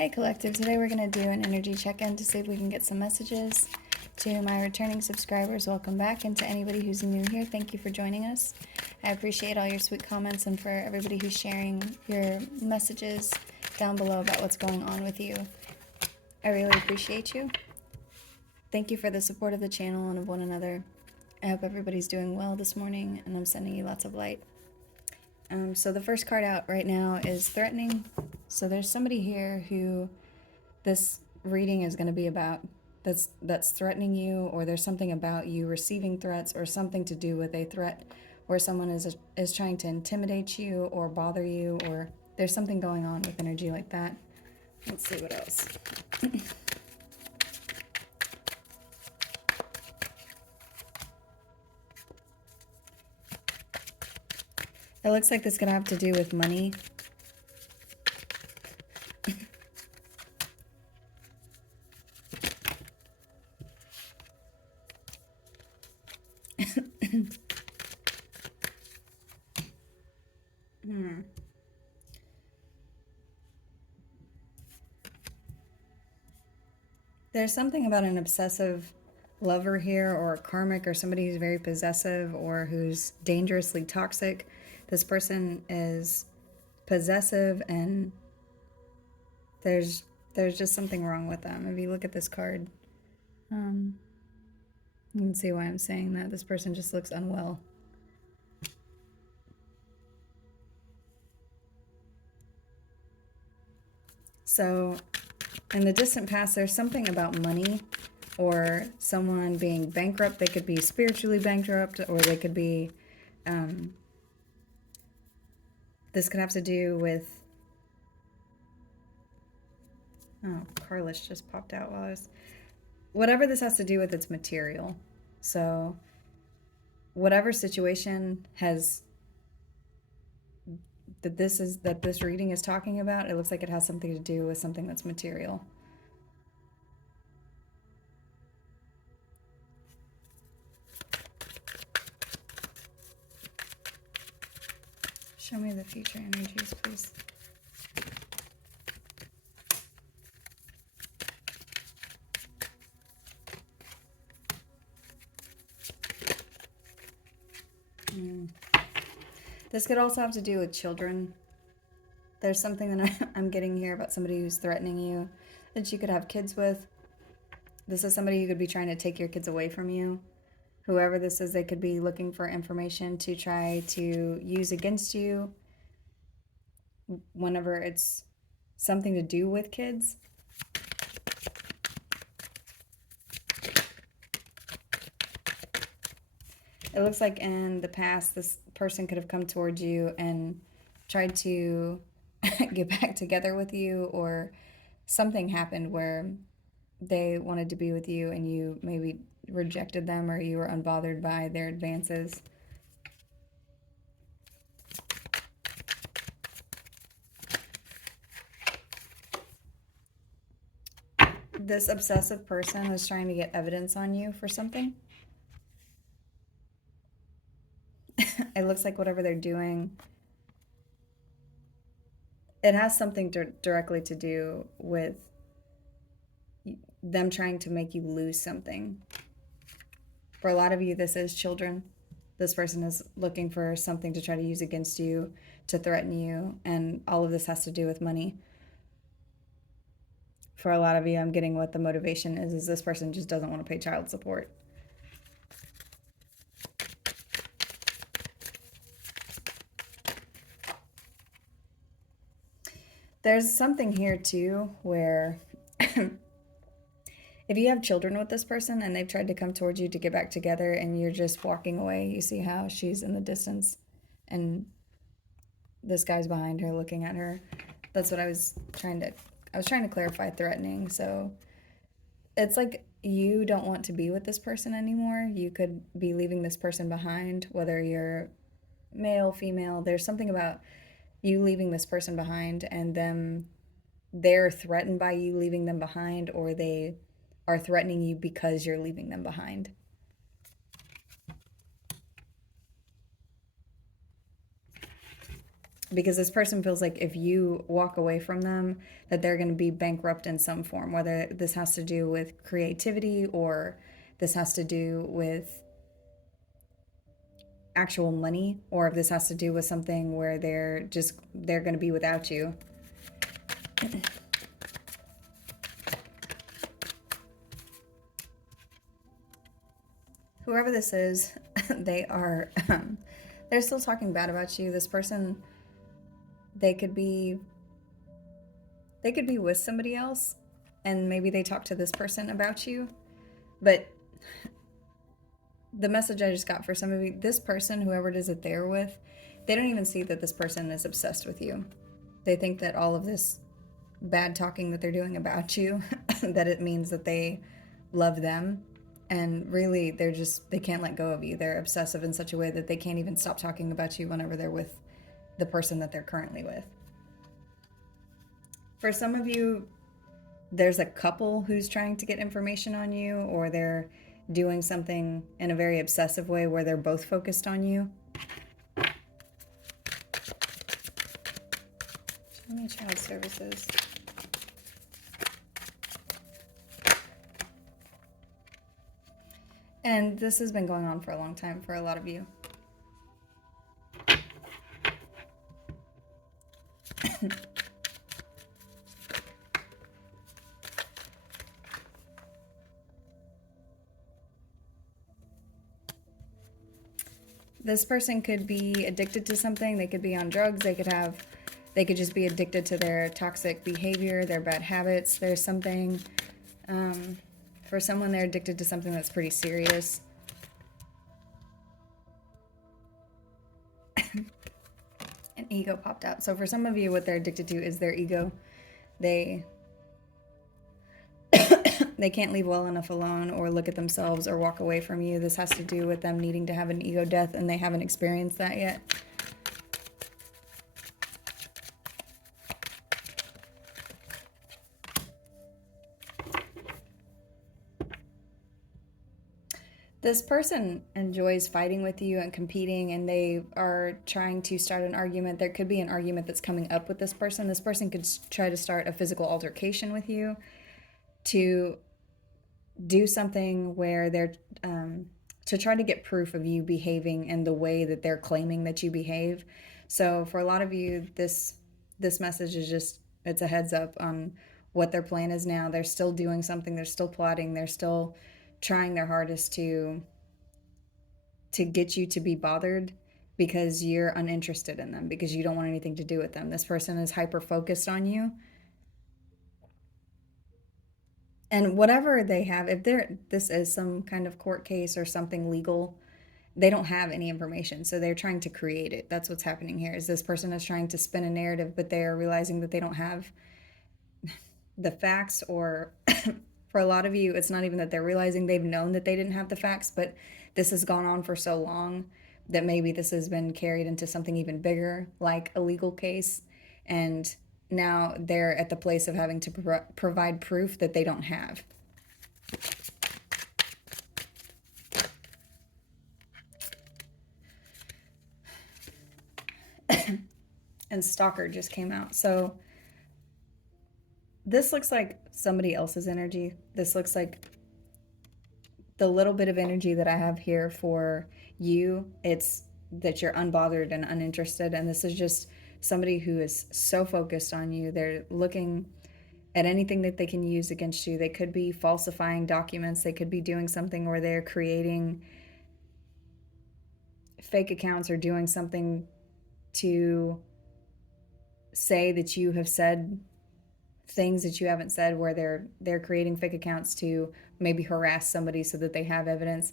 Hey Collective, today we're going to do an energy check-in to see if we can get some messages. To my returning subscribers, welcome back, and to anybody who's new here, thank you for joining us. I appreciate all your sweet comments, and for everybody who's sharing your messages down below about what's going on with you. I really appreciate you. Thank you for the support of the channel and of one another. I hope everybody's doing well this morning, and I'm sending you lots of light. So the first card out right now is threatening. So there's somebody here who this reading is going to be about that's threatening you, or there's something about you receiving threats or something to do with a threat, or someone is trying to intimidate you or bother you, or there's something going on with energy like that. Let's see what else. It looks like this is going to have to do with money. There's something about an obsessive lover here, or a karmic, or somebody who's very possessive or who's dangerously toxic. This person is possessive, and there's just something wrong with them. If you look at this card, you can see why I'm saying that. This person just looks unwell. So in the distant past, there's something about money or someone being bankrupt. They could be spiritually bankrupt, or they could be, this could have to do with, oh, Carlish just popped out while I was, whatever this has to do with, it's material. So whatever situation has, that this reading is talking about, it looks like it has something to do with something that's material. Show me the future energies, please. This could also have to do with children. There's something that I'm getting here about somebody who's threatening you that you could have kids with. This is somebody who could be trying to take your kids away from you. Whoever this is, they could be looking for information to try to use against you whenever it's something to do with kids. It looks like in the past, this person could have come towards you and tried to get back together with you, or something happened where they wanted to be with you and you maybe rejected them, or you were unbothered by their advances. This obsessive person was trying to get evidence on you for something. It looks like whatever they're doing, it has something directly to do with them trying to make you lose something. For a lot of you, this is children. This person is looking for something to try to use against you, to threaten you, and all of this has to do with money. For a lot of you, I'm getting what the motivation is this person just doesn't want to pay child support. There's something here too where if you have children with this person and they've tried to come towards you to get back together and you're just walking away, you see how she's in the distance and this guy's behind her looking at her. That's what I was trying to clarify threatening. So it's like you don't want to be with this person anymore. You could be leaving this person behind, whether you're male, female. There's something about you leaving this person behind, and they're threatened by you leaving them behind, or they are threatening you because you're leaving them behind. because this person feels like if you walk away from them, that they're going to be bankrupt in some form, whether this has to do with creativity or this has to do with actual money, or if this has to do with something where they're going to be without you. Whoever this is, they're still talking bad about you. This person, they could be with somebody else, and maybe they talk to this person about you. But the message I just got for some of you, this person, whoever it is that they're with, they don't even see that this person is obsessed with you. They think that all of this bad talking that they're doing about you, that it means that they love them. And really, they can't let go of you. They're obsessive in such a way that they can't even stop talking about you whenever they're with the person that they're currently with. For some of you, there's a couple who's trying to get information on you, or they're doing something in a very obsessive way where they're both focused on you. Show me child services. And this has been going on for a long time for a lot of you. This person could be addicted to something. They could be on drugs. They could just be addicted to their toxic behavior, their bad habits. There's something, for someone, they're addicted to something that's pretty serious. An ego popped out. So for some of you, what they're addicted to is their ego. They can't leave well enough alone or look at themselves or walk away from you. This has to do with them needing to have an ego death, and they haven't experienced that yet. This person enjoys fighting with you and competing, and they are trying to start an argument. There could be an argument that's coming up with this person. This person could try to start a physical altercation with you, to do something where they're to try to get proof of you behaving in the way that they're claiming that you behave. So for a lot of you, this message is just, it's a heads up on what their plan is now. They're still doing something. They're still plotting. They're still trying their hardest to get you to be bothered because you're uninterested in them, because you don't want anything to do with them. This person is hyper focused on you. And whatever they have, if this is some kind of court case or something legal, they don't have any information. So they're trying to create it. That's what's happening here, is this person is trying to spin a narrative, but they're realizing that they don't have the facts. Or for a lot of you, it's not even that they're realizing, they've known that they didn't have the facts, but this has gone on for so long that maybe this has been carried into something even bigger, like a legal case. And now they're at the place of having to provide proof that they don't have. And stalker just came out. So this looks like somebody else's energy. This looks like the little bit of energy that I have here for you. It's that you're unbothered and uninterested. And this is just somebody who is so focused on you. They're looking at anything that they can use against you. They could be falsifying documents. They could be doing something where they're creating fake accounts or doing something to say that you have said things that you haven't said, where they're creating fake accounts to maybe harass somebody so that they have evidence.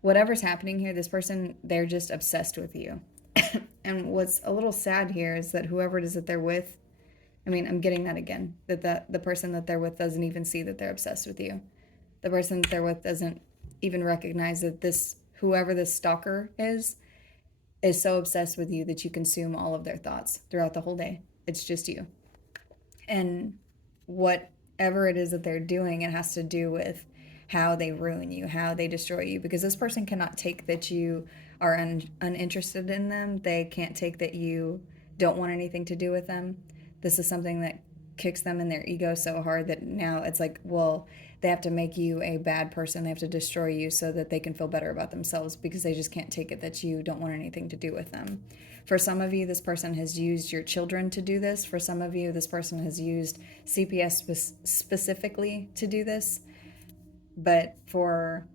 Whatever's happening here, this person, they're just obsessed with you. And what's a little sad here is that whoever it is that they're with, I mean, I'm getting that again, that the person that they're with doesn't even see that they're obsessed with you. The person that they're with doesn't even recognize that whoever this stalker is so obsessed with you that you consume all of their thoughts throughout the whole day. It's just you. And whatever it is that they're doing, it has to do with how they ruin you, how they destroy you, because this person cannot take that you are uninterested in them. They can't take that you don't want anything to do with them. This is something that kicks them in their ego so hard that now it's like, well, they have to make you a bad person. They have to destroy you so that they can feel better about themselves, because they just can't take it that you don't want anything to do with them. For some of you, this person has used your children to do this. For some of you, this person has used CPS specifically to do this. But for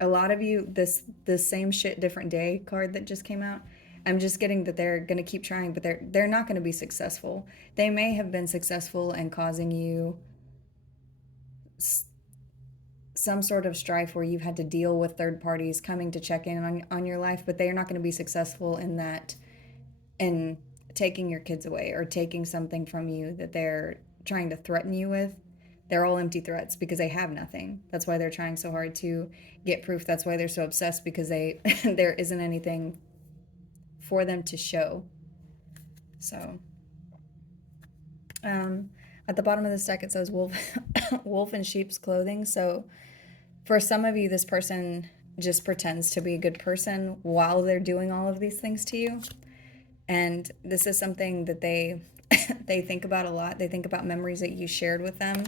a lot of you, the same shit different day card that just came out, I'm just getting that they're going to keep trying, but they're not going to be successful. They may have been successful in causing you some sort of strife where you've had to deal with third parties coming to check in on your life, but they're not going to be successful in that, in taking your kids away or taking something from you that they're trying to threaten you with. They're all empty threats because they have nothing. That's why they're trying so hard to get proof. That's why they're so obsessed, because there isn't anything for them to show. So at the bottom of this deck it says wolf wolf in sheep's clothing. So for some of you, this person just pretends to be a good person while they're doing all of these things to you. And this is something that they they think about a lot. They think about memories that you shared with them.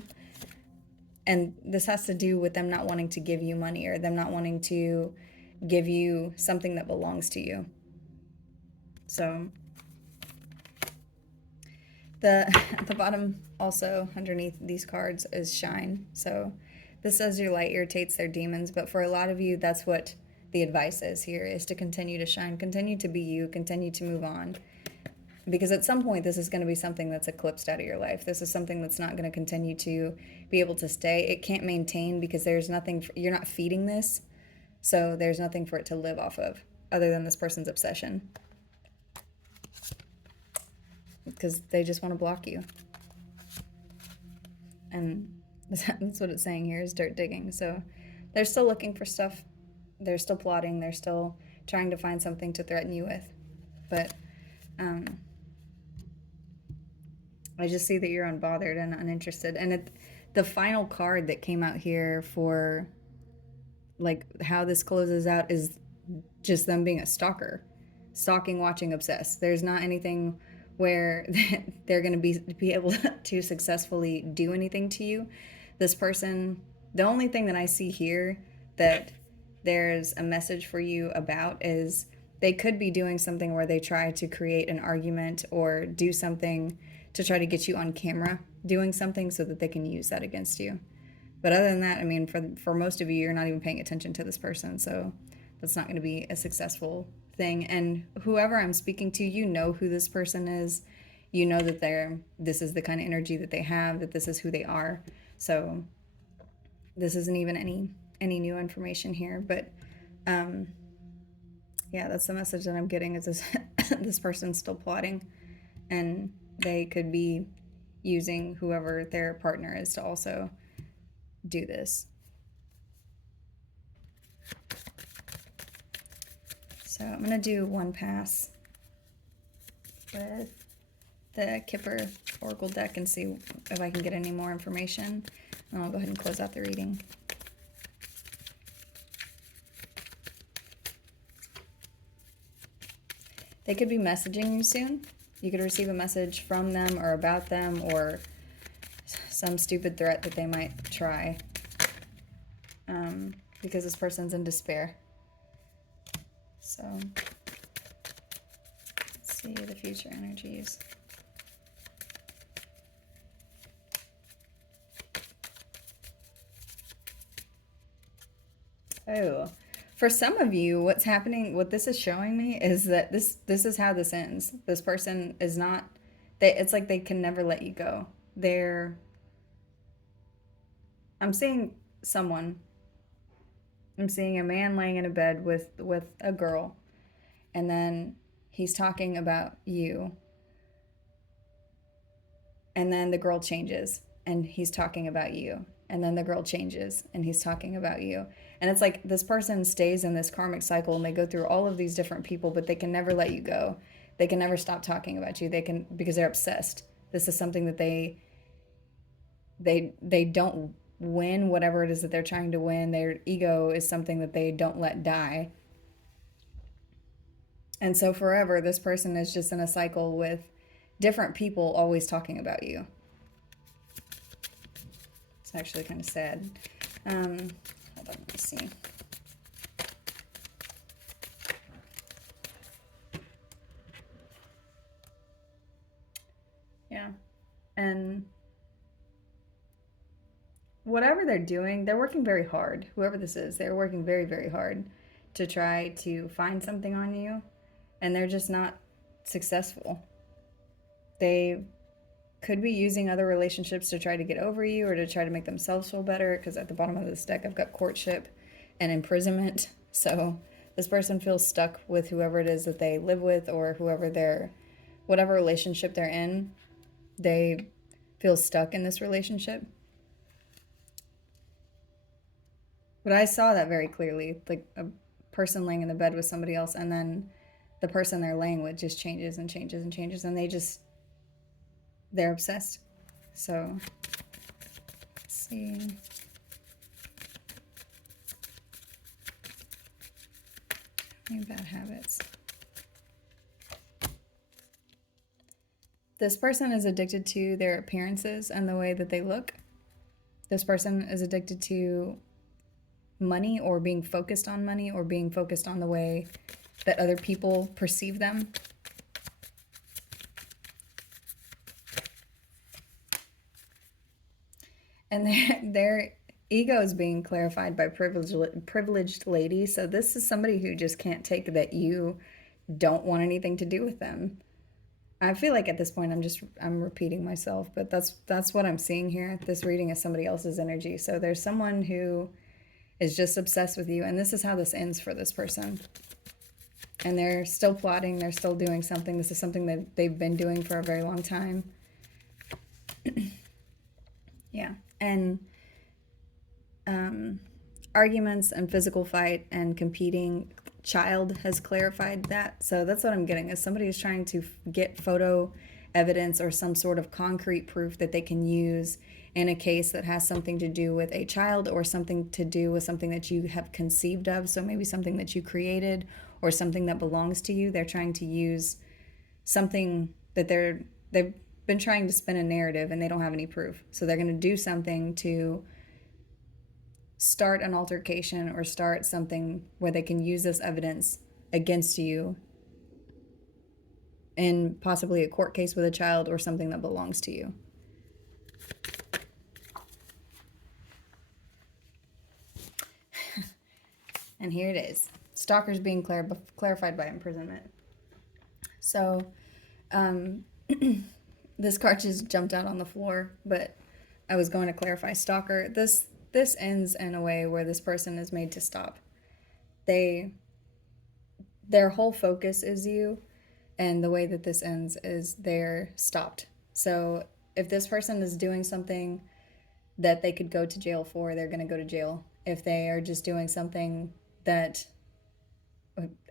And this has to do with them not wanting to give you money, or them not wanting to give you something that belongs to you. So at the bottom also underneath these cards is shine. So this says your light irritates their demons, but for a lot of you, that's what the advice is here, is to continue to shine, continue to be you, continue to move on. Because at some point, this is going to be something that's eclipsed out of your life. This is something that's not going to continue to be able to stay. It can't maintain because there's nothing, you're not feeding this. So there's nothing for it to live off of other than this person's obsession. Because they just want to block you. And that's what it's saying here, is dirt digging. So they're still looking for stuff. They're still plotting. They're still trying to find something to threaten you with. But I just see that you're unbothered and uninterested. And the final card that came out here for like how this closes out is just them being a stalker. Stalking, watching, obsessed. There's not anything where they're going to be able to successfully do anything to you. This person, the only thing that I see here that there's a message for you about is they could be doing something where they try to create an argument or do something to try to get you on camera doing something so that they can use that against you. But other than that, I mean, for most of you, you're not even paying attention to this person, so that's not going to be a successful thing. And whoever I'm speaking to, you know who this person is. You know that this is the kind of energy that they have, that this is who they are. So this isn't even any new information here. But yeah, that's the message that I'm getting, is this person's still plotting, and they could be using whoever their partner is to also do this. So I'm going to do one pass with the Kipper Oracle deck and see if I can get any more information. And I'll go ahead and close out the reading. They could be messaging you soon. You could receive a message from them or about them, or some stupid threat that they might try, because this person's in despair. So let's see the future energies. Oh, for some of you, what's happening, what this is showing me is that this is how this ends. This person is not, it's like they can never let you go. I'm seeing a man laying in a bed with a girl, and then he's talking about you, and then the girl changes and he's talking about you, and then the girl changes and he's talking about you. And it's like this person stays in this karmic cycle, and they go through all of these different people, but they can never let you go. They can never stop talking about you. Because they're obsessed. This is something that they don't win, whatever it is that they're trying to win. Their ego is something that they don't let die. And so forever, this person is just in a cycle with different people always talking about you. It's actually kind of sad. Hold on, let me see. Yeah. And whatever they're doing, they're working very hard. Whoever this is, they're working very, very hard to try to find something on you, and they're just not successful. They could be using other relationships to try to get over you or to try to make themselves feel better, because at the bottom of this deck I've got courtship and imprisonment. So this person feels stuck with whoever it is that they live with, or whatever relationship they're in. They feel stuck in this relationship. But I saw that very clearly, like a person laying in the bed with somebody else, and then the person they're laying with just changes and changes and changes, and they're obsessed. So, let's see. Any bad habits? This person is addicted to their appearances and the way that they look. This person is addicted to money, or being focused on money, or being focused on the way that other people perceive them. And their ego is being clarified by privileged lady. So this is somebody who just can't take that you don't want anything to do with them. I feel like at this point I'm repeating myself, but that's what I'm seeing here. This reading is somebody else's energy. So there's someone who is just obsessed with you, and this is how this ends for this person. And they're still plotting, they're still doing something. This is something that they've been doing for a very long time. Yeah. And arguments and physical fight and competing. Child has clarified that. So that's what I'm getting, is somebody is trying to get photo evidence or some sort of concrete proof that they can use in a case that has something to do with a child, or something to do with something that you have conceived of. So maybe something that you created, or something that belongs to you. They're trying to use something that they've been trying to spin a narrative, and they don't have any proof. So they're going to do something to start an altercation, or start something where they can use this evidence against you in possibly a court case with a child, or something that belongs to you. And here it is. Stalkers being clarified by imprisonment. So, this card just jumped out on the floor, but I was going to clarify stalker. This ends in a way where this person is made to stop. Their whole focus is you, and the way that this ends is they're stopped. So if this person is doing something that they could go to jail for, they're going to go to jail. If they are just doing something that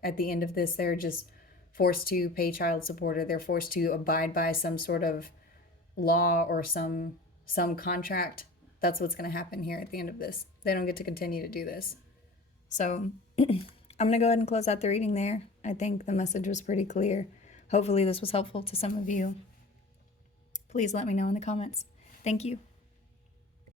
at the end of this they're just forced to pay child support, or they're forced to abide by some sort of law or some contract, that's what's going to happen here at the end of this. They don't get to continue to do this. So I'm going to go ahead and close out the reading there. I think the message was pretty clear. Hopefully this was helpful to some of you. Please let me know in the comments. Thank you.